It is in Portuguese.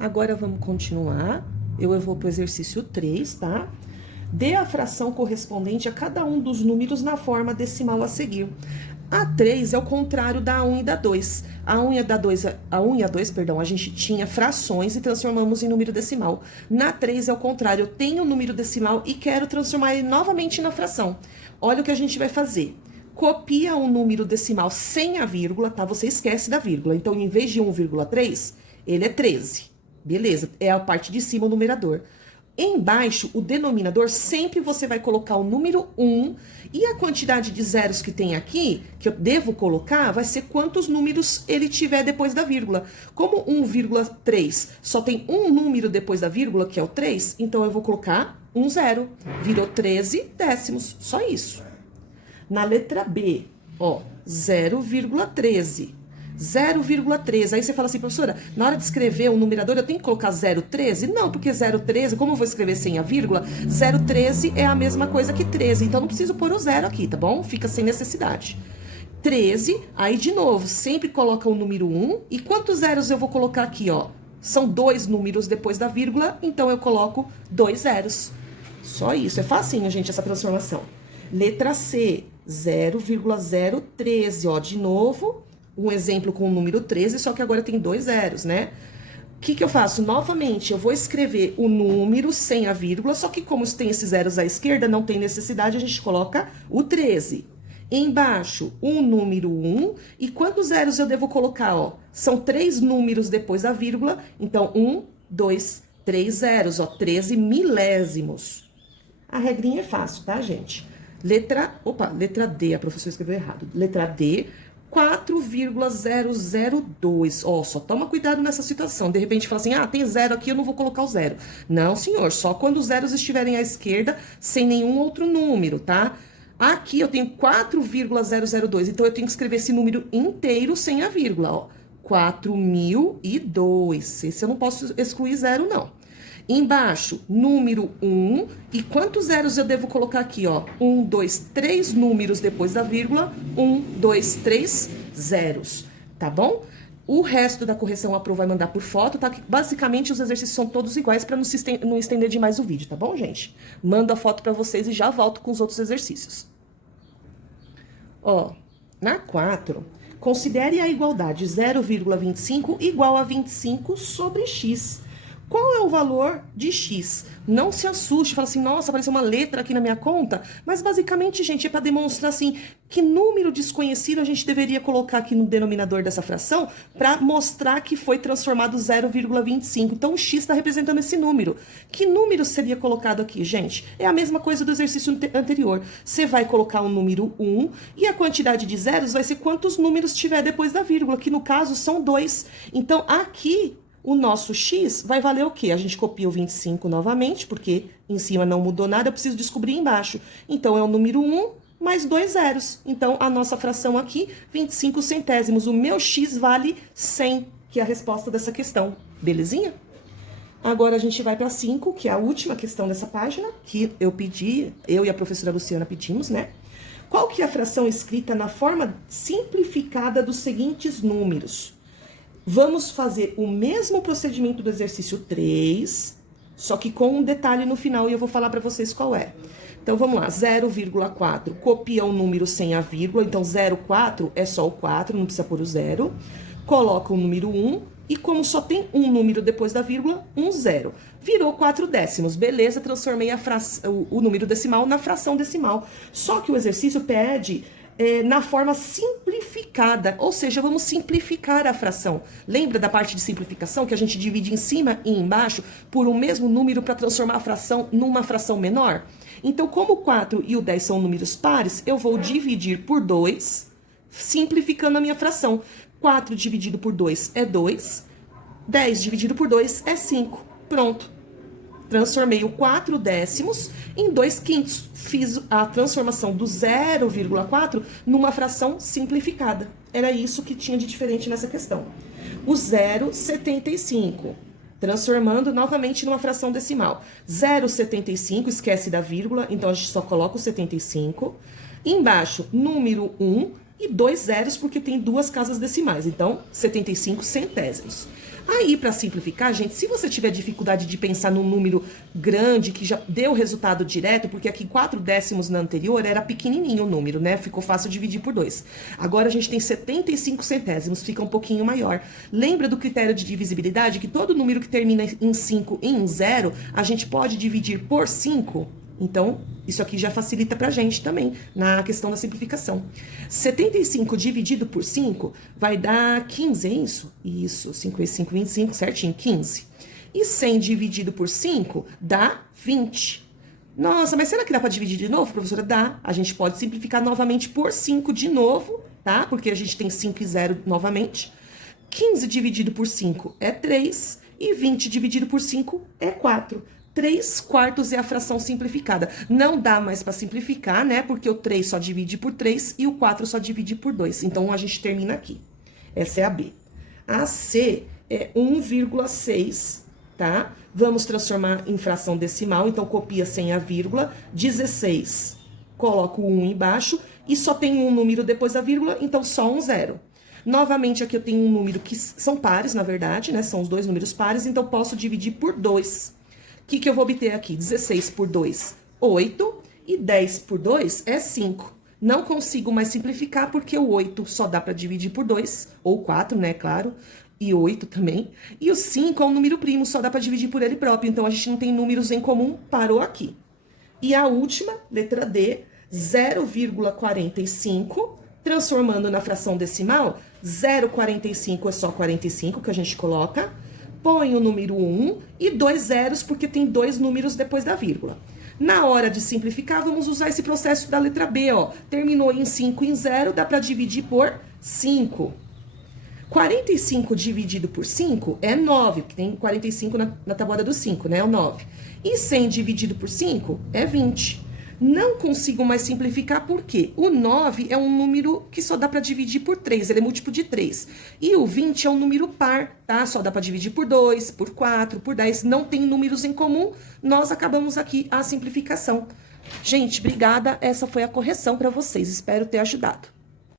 Agora vamos continuar. Eu vou para o exercício 3, tá? Dê a fração correspondente a cada um dos números na forma decimal a seguir. A 3 é o contrário da 1 e da 2. A 1 e a 2, a gente tinha frações e transformamos em número decimal. Na 3 é o contrário, eu tenho o número decimal e quero transformar ele novamente na fração. Olha o que a gente vai fazer. Copia um número decimal sem a vírgula, tá? Você esquece da vírgula. Então, em vez de 1,3, ele é 13. Beleza, é a parte de cima o numerador. Embaixo, o denominador, sempre você vai colocar o número 1 e a quantidade de zeros que tem aqui, que eu devo colocar, vai ser quantos números ele tiver depois da vírgula. Como 1,3 só tem um número depois da vírgula, que é o 3, então eu vou colocar um zero. Virou 13 décimos, só isso. Na letra B, ó, 0,13. 0,13. Aí você fala assim, professora, na hora de escrever o numerador eu tenho que colocar 0,13? Não, porque 0,13, como eu vou escrever sem a vírgula, 0,13 é a mesma coisa que 13. Então não preciso pôr o zero aqui, tá bom? Fica sem necessidade. 13, aí de novo, sempre coloca o número 1. E quantos zeros eu vou colocar aqui, ó? São 2 números depois da vírgula, então eu coloco 2 zeros. Só isso, é facinho, gente, essa transformação. Letra C, 0,013, ó, de novo, um exemplo com o número 13, só que agora tem 2 zeros, né? O que eu faço? Novamente, eu vou escrever o número sem a vírgula, só que como tem esses zeros à esquerda, não tem necessidade, a gente coloca o 13. Embaixo, o número 1, e quantos zeros eu devo colocar, ó? São 3 números depois da vírgula, então 1, 2, 3 zeros, ó, 13 milésimos. A regrinha é fácil, tá, gente? Letra D, a professora escreveu errado. Letra D, 4,002. Ó, só toma cuidado nessa situação. De repente fala assim, ah, tem zero aqui, eu não vou colocar o zero. Não, senhor, só quando os zeros estiverem à esquerda, sem nenhum outro número, tá? Aqui eu tenho 4,002, então eu tenho que escrever esse número inteiro sem a vírgula, ó. 4.002. Esse eu não posso excluir zero, não. Embaixo, número 1. E quantos zeros eu devo colocar aqui, ó? 1, 2, 3 números depois da vírgula. 1, 2, 3 zeros, tá bom? O resto da correção a Pro vai mandar por foto, tá? Que basicamente os exercícios são todos iguais para não estender demais o vídeo, tá bom, gente? Mando a foto para vocês e já volto com os outros exercícios. Ó, na 4, considere a igualdade 0,25 igual a 25 sobre x. Qual é o valor de x? Não se assuste, fala assim, nossa, apareceu uma letra aqui na minha conta, mas basicamente, gente, é para demonstrar assim, que número desconhecido a gente deveria colocar aqui no denominador dessa fração para mostrar que foi transformado 0,25. Então, o x está representando esse número. Que número seria colocado aqui, gente? É a mesma coisa do exercício anterior. Você vai colocar o número 1 e a quantidade de zeros vai ser quantos números tiver depois da vírgula, que no caso são 2. Então, aqui o nosso x vai valer o quê? A gente copia o 25 novamente, porque em cima não mudou nada, eu preciso descobrir embaixo. Então, é o número 1 mais 2 zeros. Então, a nossa fração aqui, 25 centésimos. O meu x vale 100, que é a resposta dessa questão. Belezinha? Agora, a gente vai para 5, que é a última questão dessa página, que eu e a professora Luciana pedimos, né? Qual que é a fração escrita na forma simplificada dos seguintes números? Vamos fazer o mesmo procedimento do exercício 3, só que com um detalhe no final e eu vou falar para vocês qual é. Então, vamos lá, 0,4, copia o número sem a vírgula, então 0,4 é só o 4, não precisa pôr o 0. Coloca o número 1 e como só tem um número depois da vírgula, 1 zero. Virou 4 décimos, beleza, transformei o número decimal na fração decimal. Só que o exercício pede na forma simplificada, ou seja, vamos simplificar a fração. Lembra da parte de simplificação que a gente divide em cima e embaixo por um mesmo número para transformar a fração numa fração menor? Então, como o 4 e o 10 são números pares, eu vou dividir por 2, simplificando a minha fração. 4 dividido por 2 é 2, 10 dividido por 2 é 5. Pronto. Transformei o 4 décimos em 2 quintos. Fiz a transformação do 0,4 numa fração simplificada. Era isso que tinha de diferente nessa questão. O 0,75. Transformando novamente numa fração decimal. 0,75, esquece da vírgula, então a gente só coloca o 75. Embaixo, número 1. e 2 zeros porque tem 2 casas decimais. Então, 75 centésimos. Aí, para simplificar, gente, se você tiver dificuldade de pensar num número grande que já deu resultado direto, porque aqui 4 décimos na anterior era pequenininho o número, né? Ficou fácil dividir por 2. Agora a gente tem 75 centésimos, fica um pouquinho maior. Lembra do critério de divisibilidade, que todo número que termina em 5 e em 0, a gente pode dividir por 5? Então, isso aqui já facilita pra gente também, na questão da simplificação. 75 dividido por 5 vai dar 15, é isso? Isso, 5 vezes 5, 25, certinho, 15. E 100 dividido por 5 dá 20. Nossa, mas será que dá pra dividir de novo, professora? Dá. A gente pode simplificar novamente por 5 de novo, tá? Porque a gente tem 5 e 0 novamente. 15 dividido por 5 é 3 e 20 dividido por 5 é 4. 3 quartos é a fração simplificada. Não dá mais para simplificar, né? Porque o 3 só divide por 3 e o 4 só divide por 2. Então, a gente termina aqui. Essa é a B. A C é 1,6, tá? Vamos transformar em fração decimal. Então, copia sem a vírgula. 16, coloco o 1 embaixo. E só tem um número depois da vírgula, então só um zero. Novamente, aqui eu tenho um número que são pares, na verdade, né? São os dois números pares, então posso dividir por 2. O que eu vou obter aqui? 16 por 2, 8. E 10 por 2 é 5. Não consigo mais simplificar, porque o 8 só dá para dividir por 2. Ou 4, né? Claro. E 8 também. E o 5 é um número primo, só dá para dividir por ele próprio. Então, a gente não tem números em comum, parou aqui. E a última, letra D, 0,45. Transformando na fração decimal, 0,45 é só 45 que a gente coloca. Põe o número 1 e 2 zeros, porque tem 2 números depois da vírgula. Na hora de simplificar, vamos usar esse processo da letra B, ó. Terminou em 5 e em 0, dá para dividir por 5. 45 dividido por 5 é 9, porque tem 45 na tabuada do 5, né? É o 9. E 100 dividido por 5 é 20. Não consigo mais simplificar porque o 9 é um número que só dá para dividir por 3, ele é múltiplo de 3. E o 20 é um número par, tá? Só dá para dividir por 2, por 4, por 10, não tem números em comum. Nós acabamos aqui a simplificação. Gente, obrigada, essa foi a correção para vocês, espero ter ajudado.